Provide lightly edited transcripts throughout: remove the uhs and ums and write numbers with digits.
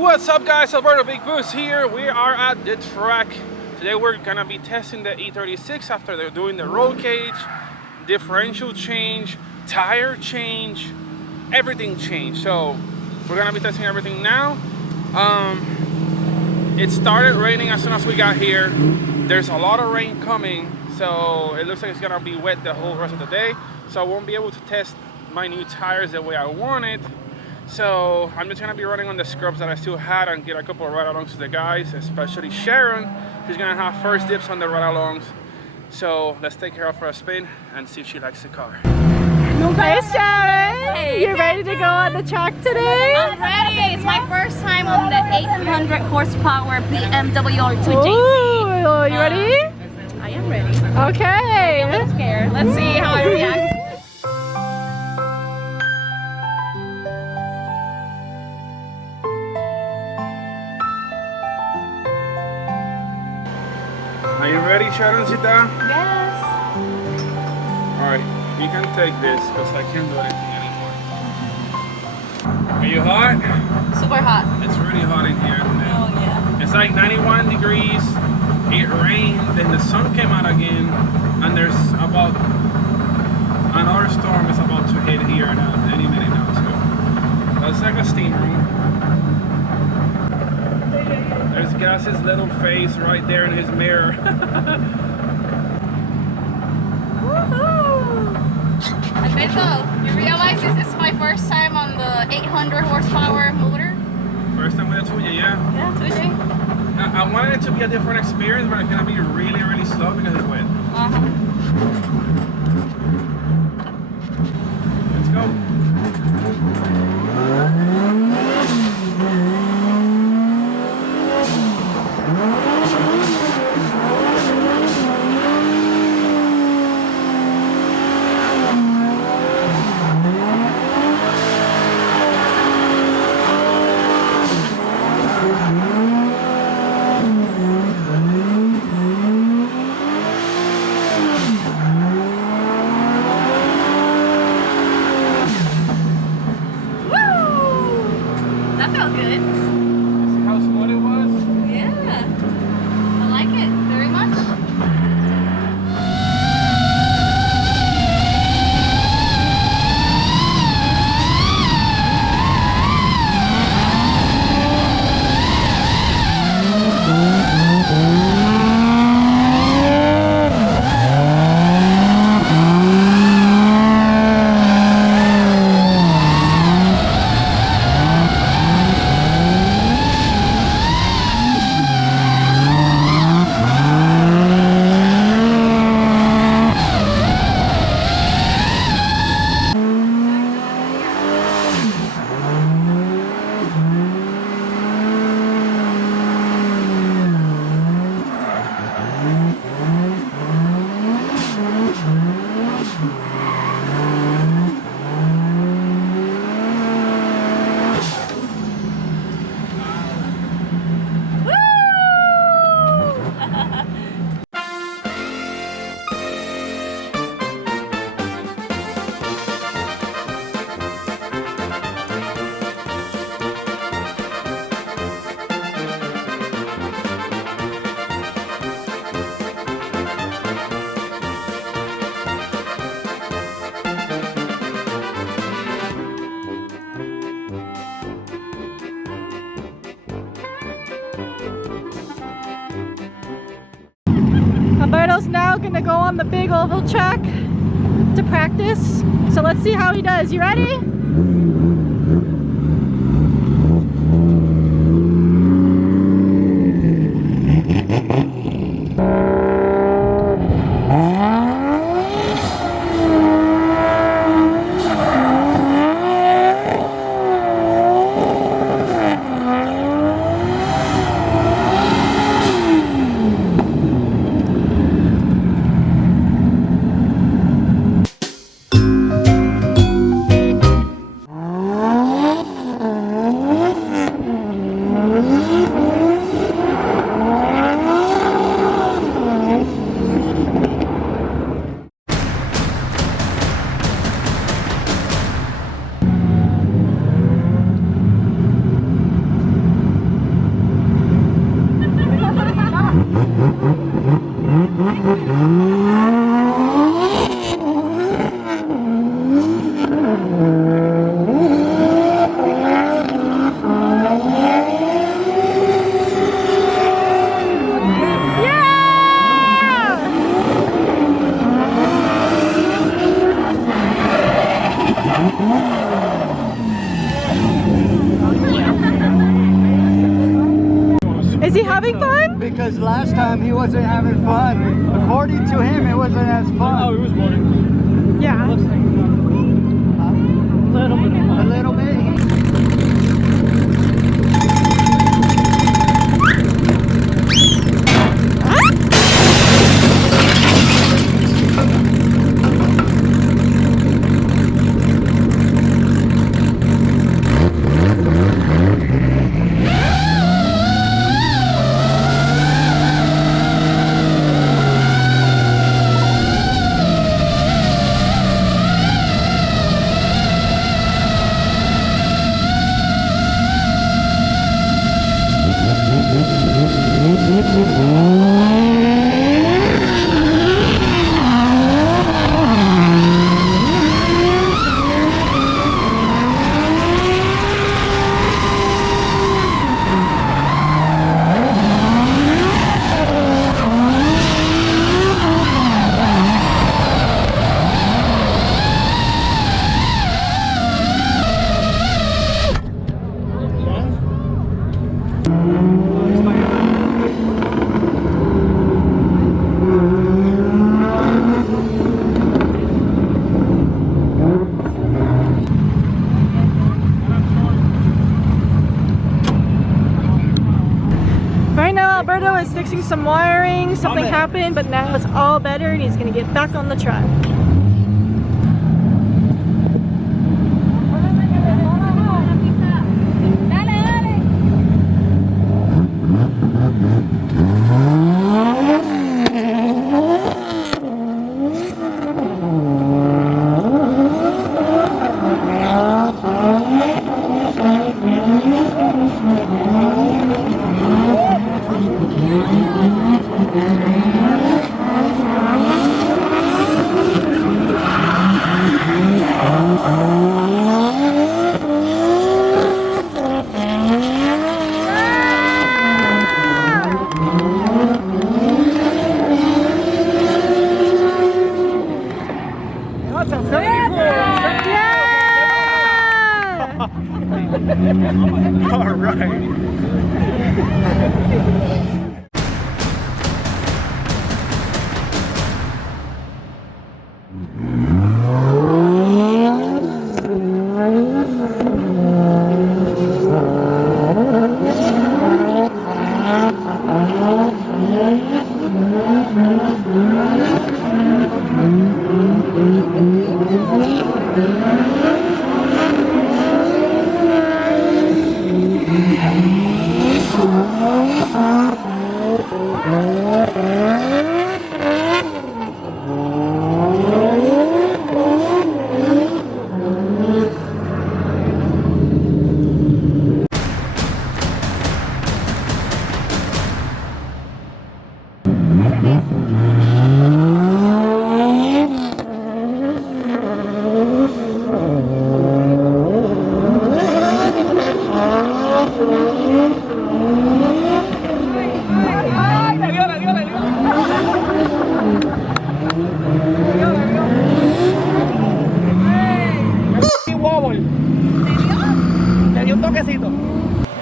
What's up guys, Alberto Big Boost here. We are at the track. Today we're gonna be testing the E36 after they're doing the roll cage, differential change, tire change, everything changed. So we're gonna be testing everything now. It started raining as soon as we got here. There's a lot of rain coming, so it looks like it's gonna be wet the whole rest of the day. So I won't be able to test my new tires the way I want it. So I'm just gonna be running on the scrubs that I still had and get a couple of ride-alongs to the guys, especially Sharon. She's gonna have first dips on the ride-alongs. So let's take her out for a spin and see if she likes the car. Hey Sharon! Hey. You ready to go on the track today? I'm ready. It's my first time on the 800 horsepower BMW R2 GT. Ooh, you ready? I am ready. Okay. I'm a little scared. Let's see how I react. Are you ready, Sharon? Sit down. Yes. Alright, you can take this because I can't do anything anymore. Are you hot? Super hot. It's really hot in here. Oh yeah. It's like 91 degrees. It rained, then the sun came out again, and there's about another storm is about to hit here now, any minute now too. That's like a steam room. There's Gus's little face right there in his mirror. Alberto, you realize this is my first time on the 800 horsepower motor? First time with a Tuya, yeah. Yeah, today. I wanted it to be a different experience, but it's gonna be really, really slow because it's wet. Let's go. That felt good. See how smooth it was? Yeah. I like it very much. Alberto's now gonna go on the big oval track to practice. So let's see how he does. You ready? having fun? Because last time he wasn't having fun. According to him, it wasn't as fun. Oh, it was boring. Yeah. A little bit of fun. A little bit. Right now, Alberto is fixing some wiring. Something happened, but now it's all better and he's gonna get back on the truck. All right.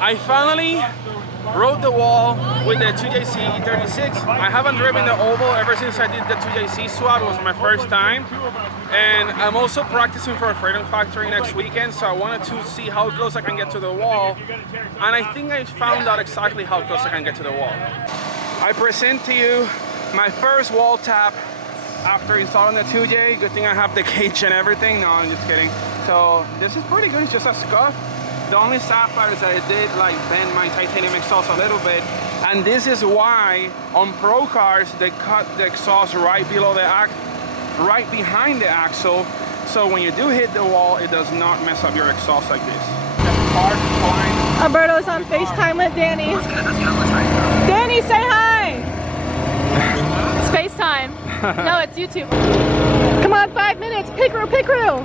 I finally rode the wall with the 2JC 36. I haven't driven the oval ever since I did the 2JC swap. It was my first time. And I'm also practicing for a Freedom Factory next weekend, so I wanted to see how close I can get to the wall. And I think I found out exactly how close I can get to the wall. I present to you my first wall tap after installing the 2J. Good thing I have the cage and everything. No, I'm just kidding. So this is pretty good. It's just a scuff. The only sapphire is that it did like bend my titanium exhaust a little bit. And this is why on pro cars they cut the exhaust right below the right behind the axle. So when you do hit the wall, it does not mess up your exhaust like this. Hard to climb. Alberto's on FaceTime with Danny. Danny, say hi! It's FaceTime. No, it's YouTube. Come on, 5 minutes. Pickerel, pickerel.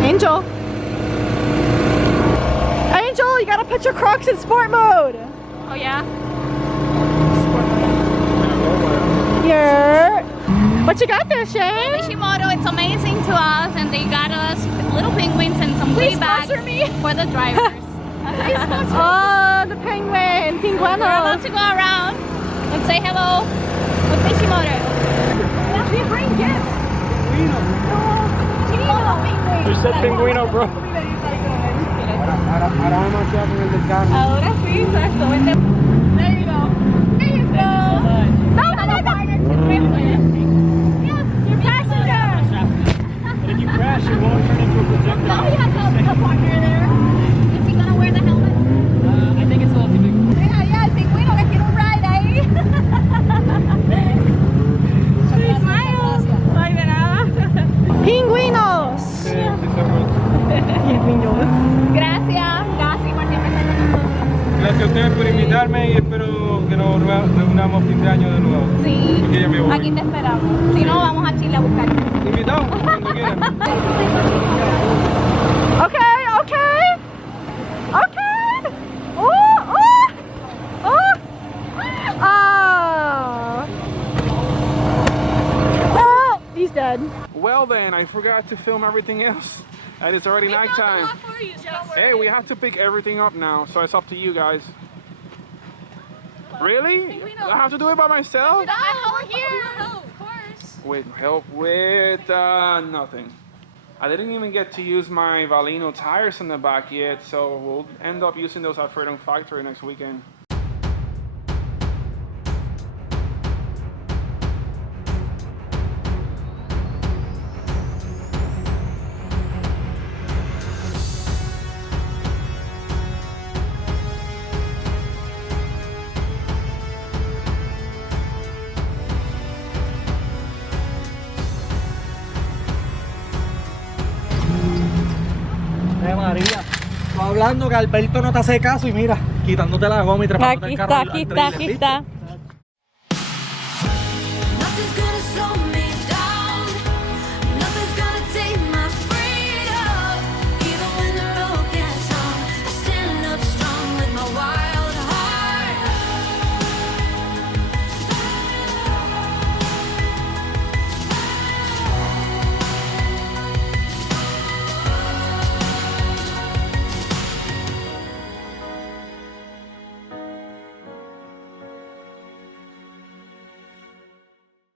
Angel. Angel, you gotta put your Crocs in sport mode. Oh yeah? Here. What you got there, Shane? Mishimoto, it's amazing to us, and they got us little penguins sponsor me? For the drivers. Oh, the penguin, We're about penguinos. to go around and say hello with Fishimoto. We bring gifts. You said pinguino, bro. Ahora vamos a echar por el del carro. Ahora sí, exacto. There you go. There you go. No, no, no, no. Yes, your passenger. But if you crash, it won't turn into a projectile. No, he has a partner there. Is he gonna wear the helmet? I think it's a little too big. Yeah, el pingüino le quiero un ride ahí. Ay, de nada. Pingüinos. Pingüinos. Gracias. Gracias por siempre estar con nosotros. Gracias a ustedes por invitarme y espero que nos reunamos fin de año de nuevo. Sí. Porque ya me voy. Aquí te esperamos. Si no, vamos a Chile a buscarte. Invitado cuando quieran. Okay, okay. Okay. Oh, oh. Oh. Oh. He's dead. Well then, I forgot to film everything else. And it's already nighttime. Hey, we have to pick everything up now, so it's up to you guys. Really? I have to do it by myself? No, we're here. Of course. With help with nothing. I didn't even get to use my Valino tires in the back yet, so we'll end up using those at Freedom Factory next weekend. María, tú hablando que Alberto no te hace caso y mira, quitándote la goma y trepándote Aquí el está, carro. aquí está, aquí está. Nothing's gonna slow me